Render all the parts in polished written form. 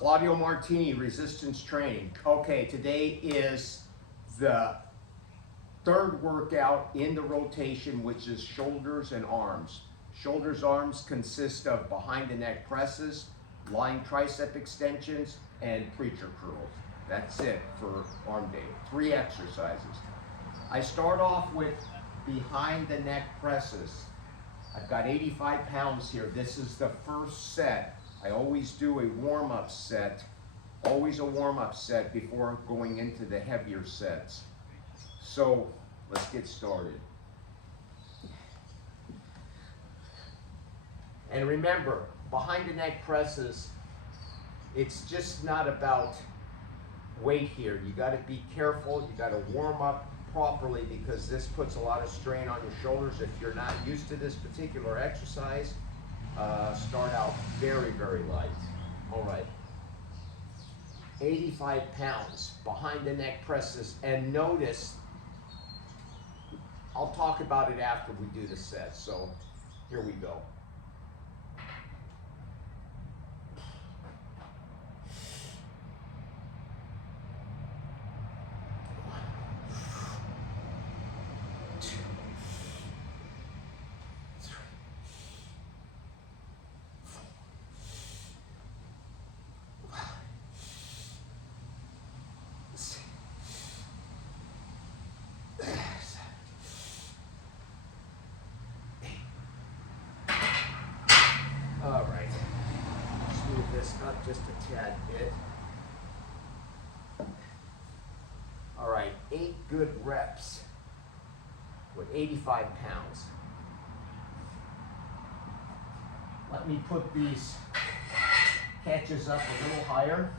Claudio Martini, resistance training. Okay, today is the third workout in the rotation, which is shoulders and arms. Shoulders, arms consist of behind the neck presses, lying tricep extensions, and preacher curls. That's it for arm day. 3 exercises. I start off with behind the neck presses. I've got 85 pounds here. This is the first set. I always do a warm-up set, always a warm-up set before going into the heavier sets. So let's get started. And remember, behind the neck presses, it's just not about weight here. You got to be careful. You got to warm up properly because this puts a lot of strain on your shoulders. If you're not used to this particular exercise, start out very, very light. All right. 85 pounds behind the neck presses, and notice, I'll talk about it after we do the set. So here we go. All right, smooth this up just a tad bit. All right, 8 good reps with 85 pounds. Let me put these catches up a little higher.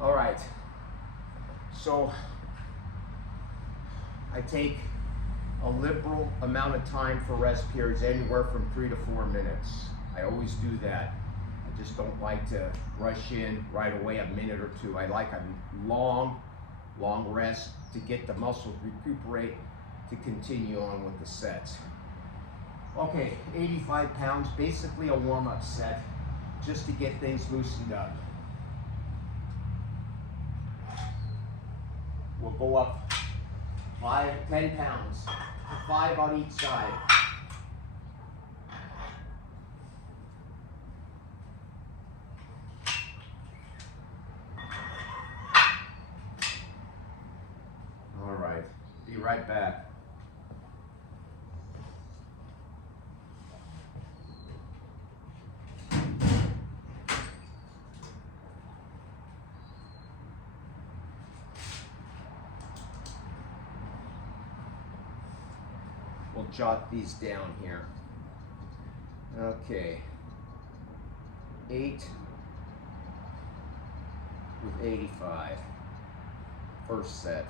All right, so I take a liberal amount of time for rest periods, anywhere from 3 to 4 minutes. I always do that. I just don't like to rush in right away, a minute or 2. I like a long rest to get the muscles recuperate to continue on with the sets. Okay, 85 pounds, basically a warm-up set, just to get things loosened up. We'll go up 10 pounds, 5 on each side. All right, be right back. We'll jot these down here. Okay. 8 with 85. First set.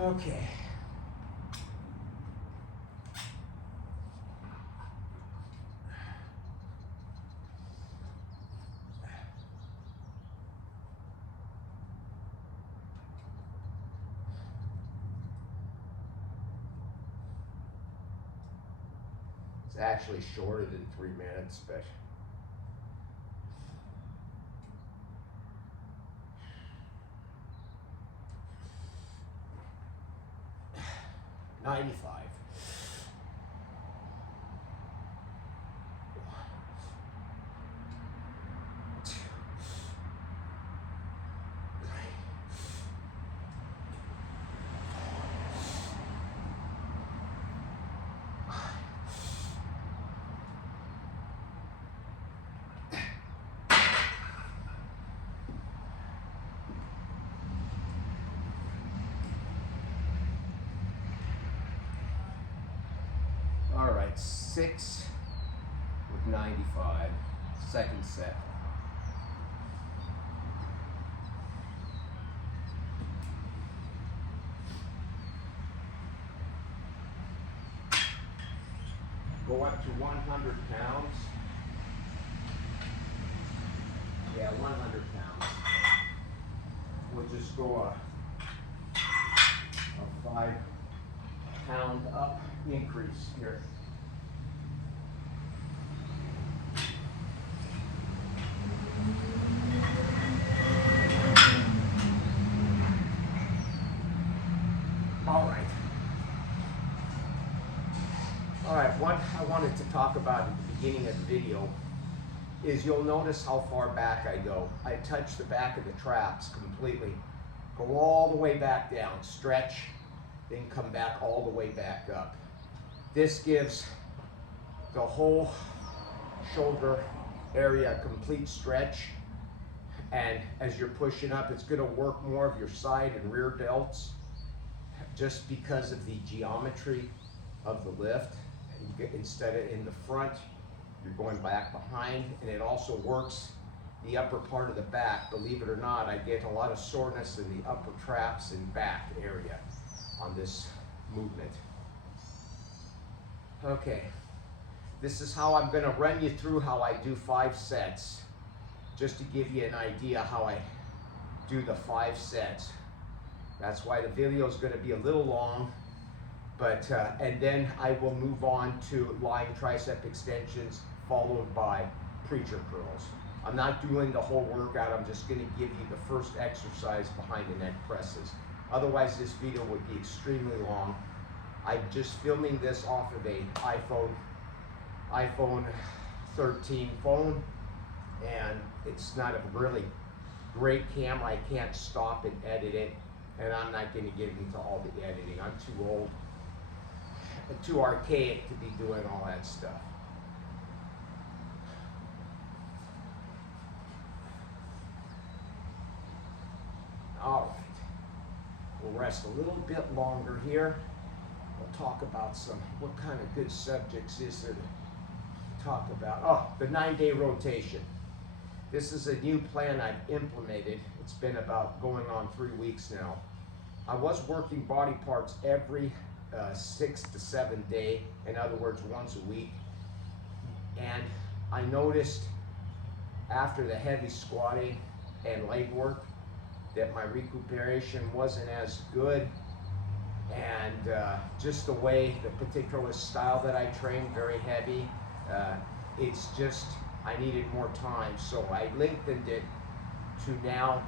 Okay. It's actually shorter than 3 minutes, but 95. All right, 6 with 95, second set. go up to 100 pounds. Yeah, 100 pounds. We'll just go a 5-pound up increase here. All right, what I wanted to talk about at the beginning of the video is you'll notice how far back I go. I touch the back of the traps completely, go all the way back down, stretch, then come back all the way back up. This gives the whole shoulder area a complete stretch, and as you're pushing up, it's gonna work more of your side and rear delts just because of the geometry of the lift. Instead of in the front, you're going back behind, and it also works the upper part of the back. Believe it or not, I get a lot of soreness in the upper traps and back area on this movement. Okay, this is how I'm gonna run you through how I do 5 sets, just to give you an idea how I do the 5 sets. That's why the video is gonna be a little long. But, and then I will move on to lying tricep extensions, followed by preacher curls. I'm not doing the whole workout, I'm just gonna give you the first exercise behind the neck presses. Otherwise, this video would be extremely long. I'm just filming this off of a iPhone 13 phone, and it's not a really great cam. I can't stop and edit it, and I'm not gonna get into all the editing. I'm too old, too archaic to be doing all that stuff. All right, we'll rest a little bit longer here. We'll talk about what kind of good subjects is there to talk about. Oh, the 9-day rotation. This is a new plan I've implemented. It's been about going on 3 weeks now. I was working body parts every 6 to 7 day, in other words, once a week. And I noticed after the heavy squatting and leg work that my recuperation wasn't as good, and just the way, the particular style that I train, very heavy, it's just, I needed more time. So I lengthened it to now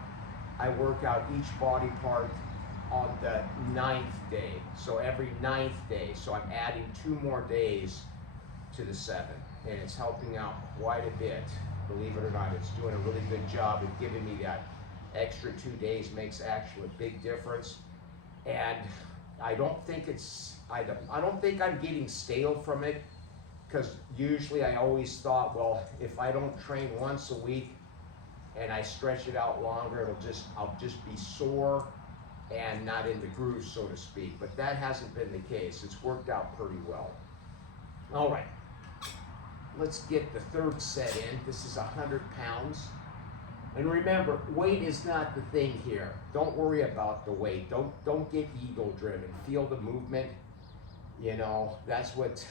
I work out each body part on the 9th day. So every 9th day. So I'm adding 2 more days to the 7. And it's helping out quite a bit. Believe it or not, it's doing a really good job of giving me that extra 2 days. Makes actually a big difference. And I don't think I don't think I'm getting stale from it, because usually I always thought, well, if I don't train once a week and I stretch it out longer, I'll just be sore and not in the groove, so to speak. But that hasn't been the case. It's worked out pretty well. All right, let's get the 3rd set in. This is 100 pounds. And remember, weight is not the thing here. Don't worry about the weight. Don't get ego driven. Feel the movement. You know, that's what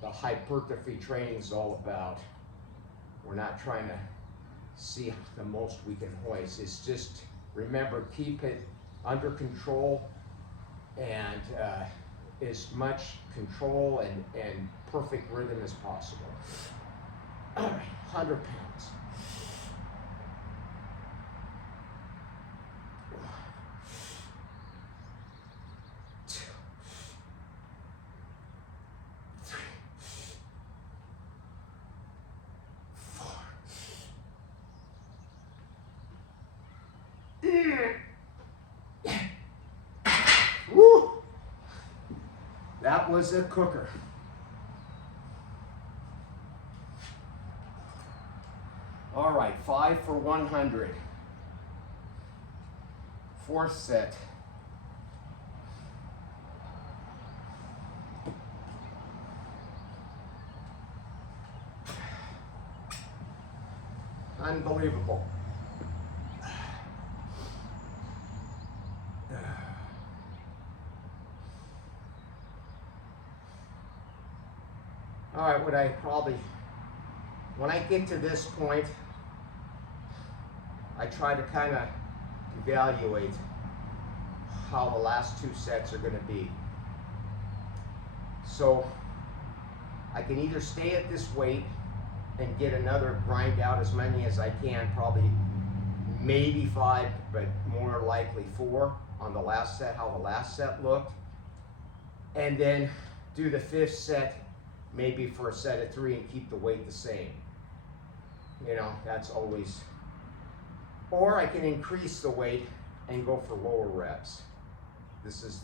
the hypertrophy training is all about. We're not trying to see the most we can hoist. It's just, remember, keep it under control, and as much control and perfect rhythm as possible. All right, 100 pounds. Woo! That was a cooker. All right, 5 for 100. 4th set. Unbelievable. would I probably, when I get to this point, I try to kind of evaluate how the last 2 sets are going to be. So I can either stay at this weight and get another grind out as many as I can, probably maybe 5, but more likely 4 on the last set, how the last set looked. And then do the 5th set maybe for a set of 3 and keep the weight the same. You know, that's always, or I can increase the weight and go for lower reps. This is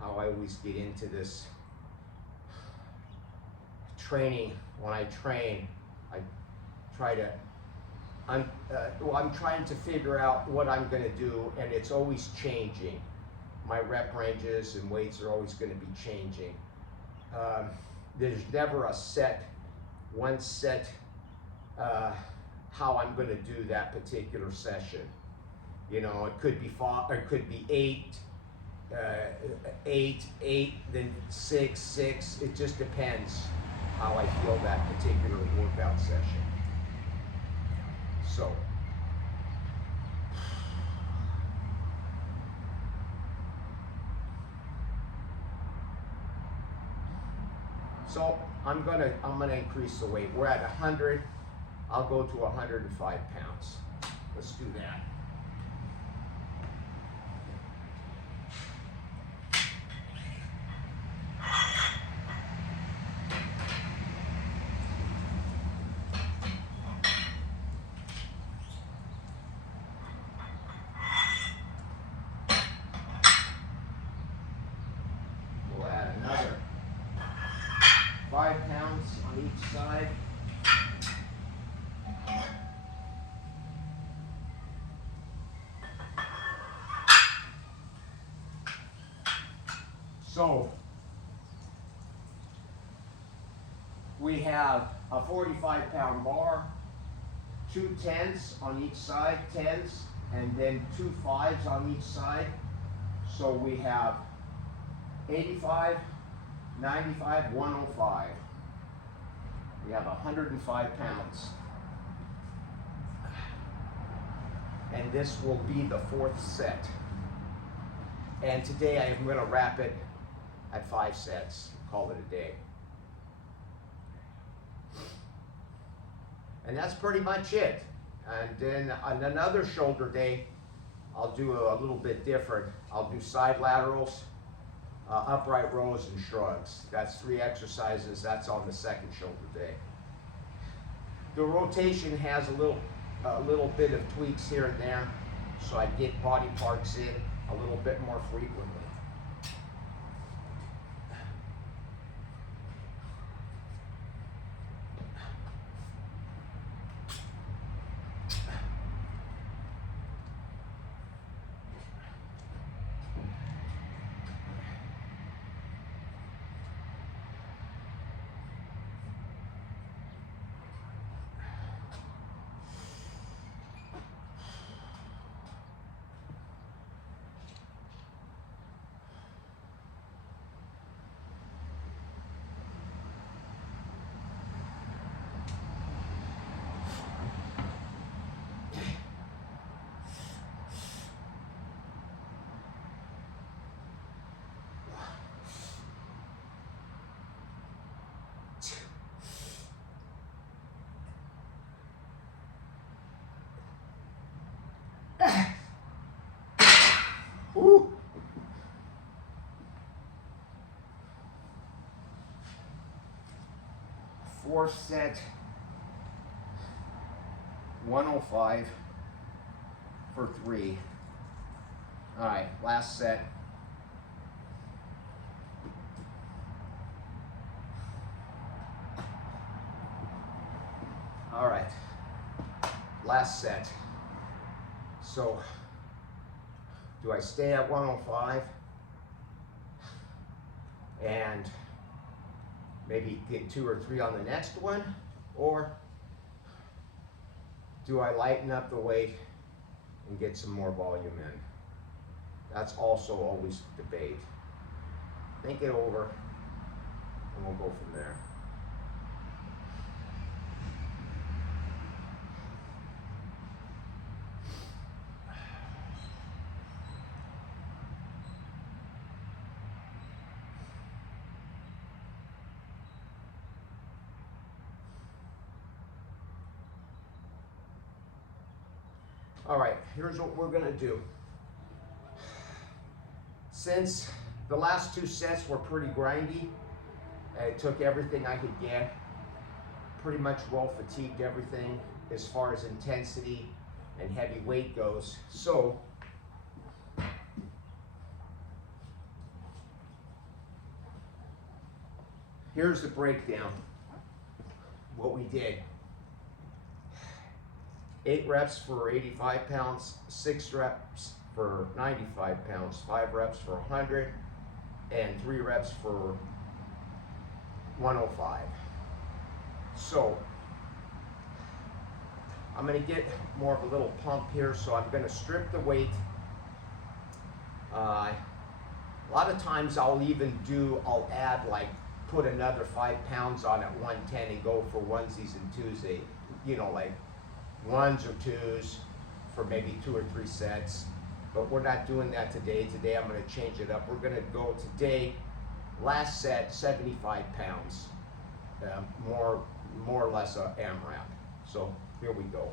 how I always get into this training. When I train, I try to, I'm trying to figure out what I'm going to do, and it's always changing. My rep ranges and weights are always going to be changing. There's never a set, one set, how I'm going to do that particular session. You know, it could be 5, or it could be 8, then 6, 6. It just depends how I feel that particular workout session. So I'm gonna increase the weight. We're at 100. I'll go to 105 pounds. Let's do that. We'll add another 5 pounds on each side. So we have a 45-pound bar, 2 10s on each side, 10s, and then 2 5s on each side. So we have 85, 95, 105. We have 105 pounds. And this will be the 4th set. And today I am going to wrap it at 5 sets, call it a day. And that's pretty much it. And then on another shoulder day, I'll do a little bit different. I'll do side laterals, upright rows, and shrugs. That's 3 exercises. That's on the 2nd shoulder day. The rotation has a little bit of tweaks here and there, so I get body parts in a little bit more frequently. Woo. Fourth set, 105 for 3. All right, last set. All right, last set. So, do I stay at 105 and maybe get 2 or 3 on the next one? Or do I lighten up the weight and get some more volume in? That's also always debate. Think it over and we'll go from there. All right, here's what we're gonna do. Since the last 2 sets were pretty grindy, I took everything I could get, pretty much well fatigued everything as far as intensity and heavy weight goes. So, here's the breakdown. What we did. 8 reps for 85 pounds, 6 reps for 95 pounds, 5 reps for 100, and 3 reps for 105. So, I'm gonna get more of a little pump here, so I'm gonna strip the weight. A lot of times I'll add like, put another 5 pounds on at 110 and go for onesies and twosies, you know, like 1s or 2s for maybe 2 or 3 sets. But we're not doing that today. Today I'm gonna change it up. We're gonna go today, last set, 75 pounds. More or less a AMRAP. So here we go.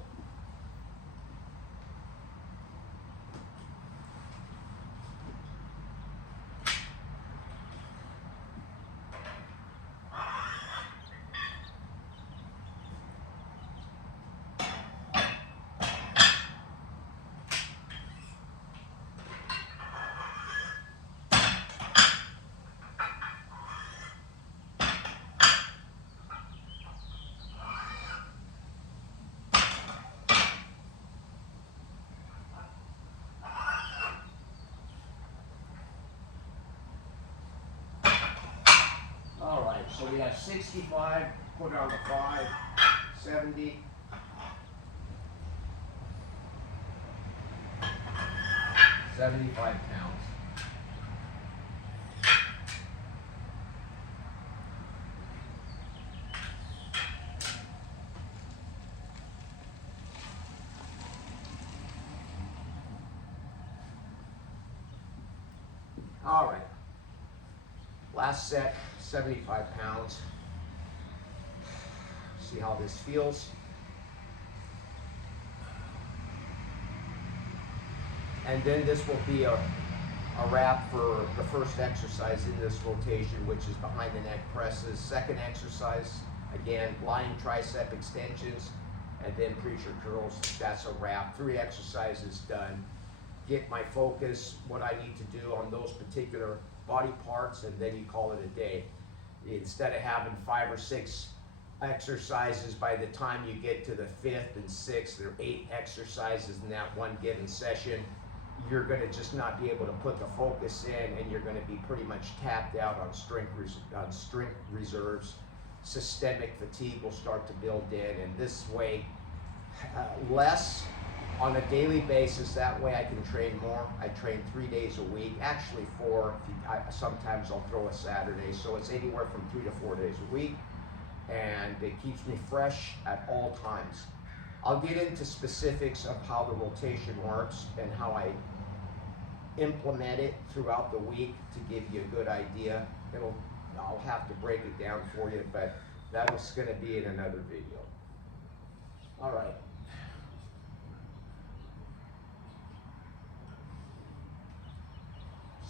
All right, so we have 65, put on the 5, 70, 75 pounds. All right, last set, 75 pounds. See how this feels. And then this will be a wrap for the first exercise in this rotation, which is behind the neck presses. Second exercise, again, lying tricep extensions, and then preacher curls. That's a wrap. 3 exercises done. Get my focus, what I need to do on those particular body parts, and then you call it a day. Instead of having 5 or 6 exercises, by the time you get to the 5th and 6th, there are 8 exercises in that one given session. You're going to just not be able to put the focus in, and you're going to be pretty much tapped out on strength reserves. Systemic fatigue will start to build in, and this way, less on a daily basis. That way I can train more. I train 3 days a week, actually 4. Sometimes I'll throw a Saturday, so it's anywhere from 3 to 4 days a week, and it keeps me fresh at all times. I'll get into specifics of how the rotation works and how I implement it throughout the week to give you a good idea. I'll have to break it down for you, but that was going to be in another video. All right.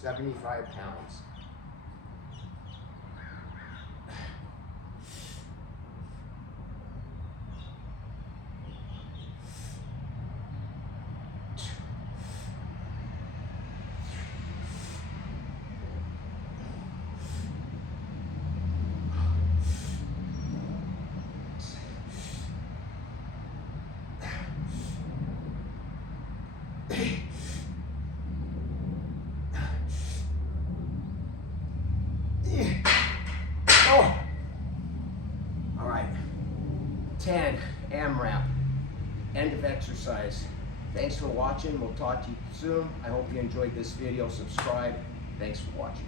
$75 pounds. Oh. All right, 10 AMRAP, end of exercise. Thanks for watching. We'll talk to you soon. I hope you enjoyed this video. Subscribe. Thanks for watching.